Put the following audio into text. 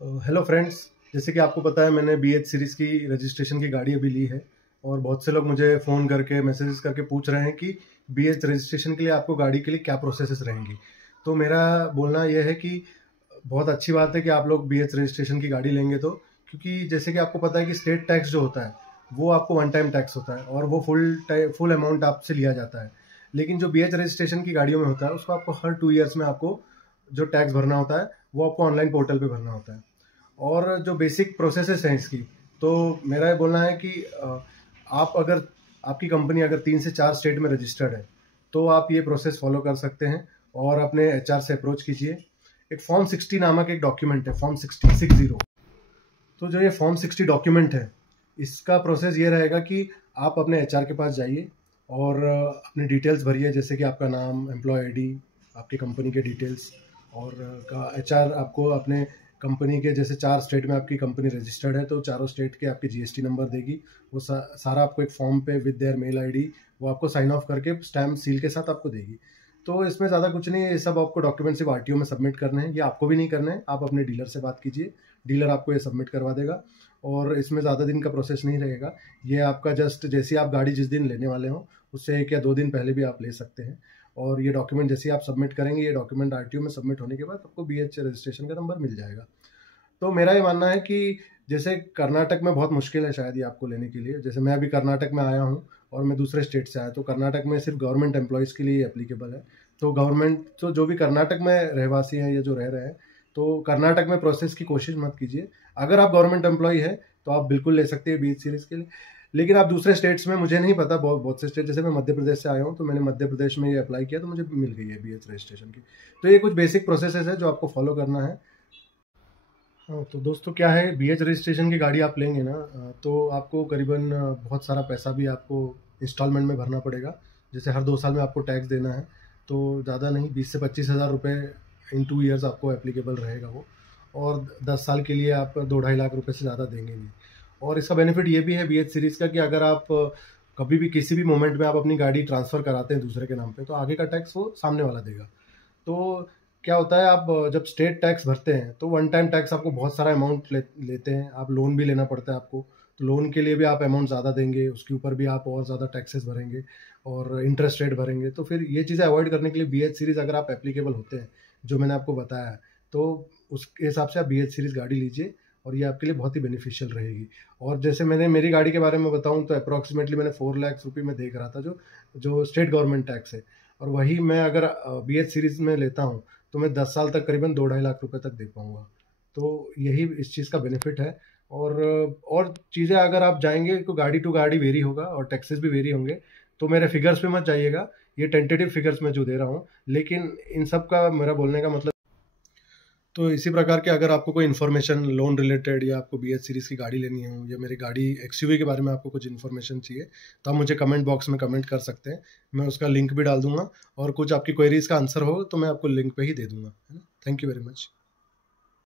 Hello friends, जैसे कि आपको पता है मैंने BH सीरीज़ की रजिस्ट्रेशन की गाड़ी अभी ली है। और बहुत से लोग मुझे फ़ोन करके मैसेजेस करके पूछ रहे हैं कि BH रजिस्ट्रेशन के लिए आपको गाड़ी के लिए क्या प्रोसेसेस रहेंगी। तो मेरा बोलना यह है कि बहुत अच्छी बात है कि आप लोग BH रजिस्ट्रेशन की गाड़ी लेंगे तो, क्योंकि जैसे कि आपको पता है कि स्टेट टैक्स जो होता है वो आपको वन टाइम टैक्स होता है और वो फुल अमाउंट आपसे लिया जाता है। लेकिन जो BH रजिस्ट्रेशन की गाड़ियों में होता है उसको आपको हर 2 ईयर्स में आपको जो टैक्स भरना होता है वो आपको ऑनलाइन पोर्टल पे भरना होता है। और जो बेसिक प्रोसेसेस हैं इसकी, तो मेरा ये बोलना है कि आप अगर आपकी कंपनी अगर 3 से 4 स्टेट में रजिस्टर्ड है तो आप ये प्रोसेस फॉलो कर सकते हैं और अपने HR से अप्रोच कीजिए। एक फॉर्म 60 नामक एक डॉक्यूमेंट है, फॉर्म 60। तो जो ये फॉर्म 60 डॉक्यूमेंट है इसका प्रोसेस ये रहेगा कि आप अपने HR के पास जाइए और अपनी डिटेल्स भरिए, जैसे कि आपका नाम, एम्प्लॉय ID, आपकी कंपनी के डिटेल्स। और HR आपको अपने कंपनी के, जैसे 4 स्टेट में आपकी कंपनी रजिस्टर्ड है तो चारों स्टेट के आपके GST नंबर देगी। वो सारा आपको एक फॉर्म पे विद देयर मेल ID वो आपको साइन ऑफ करके स्टैम्प सील के साथ आपको देगी। तो इसमें ज़्यादा कुछ नहीं है, ये सब आपको डॉक्यूमेंट सिर्फ RTO में सबमिट करने हैं। ये आपको भी नहीं करने हैं, आप अपने डीलर से बात कीजिए, डीलर आपको ये सबमिट करवा देगा। और इसमें ज़्यादा दिन का प्रोसेस नहीं रहेगा। ये आपका जस्ट जैसे आप गाड़ी जिस दिन लेने वाले हों उससे 1 या 2 दिन पहले भी आप ले सकते हैं। और ये डॉक्यूमेंट जैसे आप सबमिट करेंगे, ये डॉक्यूमेंट RTO में सबमिट होने के बाद आपको BH रजिस्ट्रेशन का नंबर मिल जाएगा। तो मेरा ये मानना है कि जैसे कर्नाटक में बहुत मुश्किल है शायद ये आपको लेने के लिए। जैसे मैं अभी कर्नाटक में आया हूँ और मैं दूसरे स्टेट से आया, तो कर्नाटक में सिर्फ गवर्नमेंट एम्प्लॉयज़ के लिए एप्लीकेबल है। तो गवर्नमेंट, तो जो भी कर्नाटक में रहवासी हैं या जो रह रहे हैं, तो कर्नाटक में प्रोसेस की कोशिश मत कीजिए। अगर आप गवर्नमेंट एम्प्लॉय है तो आप बिल्कुल ले सकते हैं BH सीरीज़ के लिए। लेकिन आप दूसरे स्टेट्स में, मुझे नहीं पता, बहुत बहुत से स्टेट, जैसे मैं मध्य प्रदेश से आया हूँ तो मैंने मध्य प्रदेश में ये अप्लाई किया तो मुझे मिल गई है BH रजिस्ट्रेशन की। तो ये कुछ बेसिक प्रोसेसेस है जो आपको फॉलो करना है। हाँ, तो दोस्तों क्या है, BH रजिस्ट्रेशन की गाड़ी आप लेंगे ना, तो आपको करीबन बहुत सारा पैसा भी आपको इंस्टॉलमेंट में भरना पड़ेगा। जैसे हर 2 साल में आपको टैक्स देना है, तो ज़्यादा नहीं, 20 से 25 हज़ार रुपये इन 2 ईयर्स आपको एप्लीकेबल रहेगा वो। और 10 साल के लिए आप 2-2.5 लाख रुपए से ज़्यादा देंगे नहीं। और इसका बेनिफिट ये भी है BH सीरीज़ का कि अगर आप कभी भी किसी भी मोमेंट में आप अपनी गाड़ी ट्रांसफ़र कराते हैं दूसरे के नाम पे, तो आगे का टैक्स वो सामने वाला देगा। तो क्या होता है, आप जब स्टेट टैक्स भरते हैं तो वन टाइम टैक्स आपको बहुत सारा अमाउंट लेते हैं। आप लोन भी लेना पड़ता है आपको, तो लोन के लिए भी आप अमाउंट ज़्यादा देंगे, उसके ऊपर भी आप और ज़्यादा टैक्सेस भरेंगे और इंटरेस्ट रेट भरेंगे। तो फिर ये चीज़ें अवॉइड करने के लिए BH सीरीज़ अगर आप एप्लीकेबल होते हैं, जो मैंने आपको बताया है, तो उसके हिसाब से आप BH सीरीज़ गाड़ी लीजिए और ये आपके लिए बहुत ही बेनिफिशियल रहेगी। और जैसे मैंने मेरी गाड़ी के बारे में बताऊँ तो अप्रॉक्सीमेटली मैंने 4 लाख रुपये में देख रहा था जो जो स्टेट गवर्नमेंट टैक्स है। और वही मैं अगर BH सीरीज़ में लेता हूँ तो मैं 10 साल तक करीबन 2-2.5 लाख रुपए तक दे पाऊँगा। तो यही इस चीज़ का बेनिफिट है। और चीज़ें अगर आप जाएँगे तो गाड़ी टू गाड़ी वेरी होगा और टैक्सेस भी वेरी होंगे। तो मेरे फिगर्स पे मत जाइएगा, ये टेंटेटिव फिगर्स मैं जो दे रहा हूँ, लेकिन इन सब का मेरा बोलने का मतलब। तो इसी प्रकार के अगर आपको कोई इन्फॉर्मेशन लोन रिलेटेड या आपको BH सीरीज़ की गाड़ी लेनी हो या मेरी गाड़ी XUV के बारे में आपको कुछ इन्फॉर्मेशन चाहिए तो आप मुझे कमेंट बॉक्स में कमेंट कर सकते हैं। मैं उसका लिंक भी डाल दूंगा और कुछ आपकी क्वेरीज का आंसर हो तो मैं आपको लिंक पे ही दे दूंगा, है ना। Thank you very much.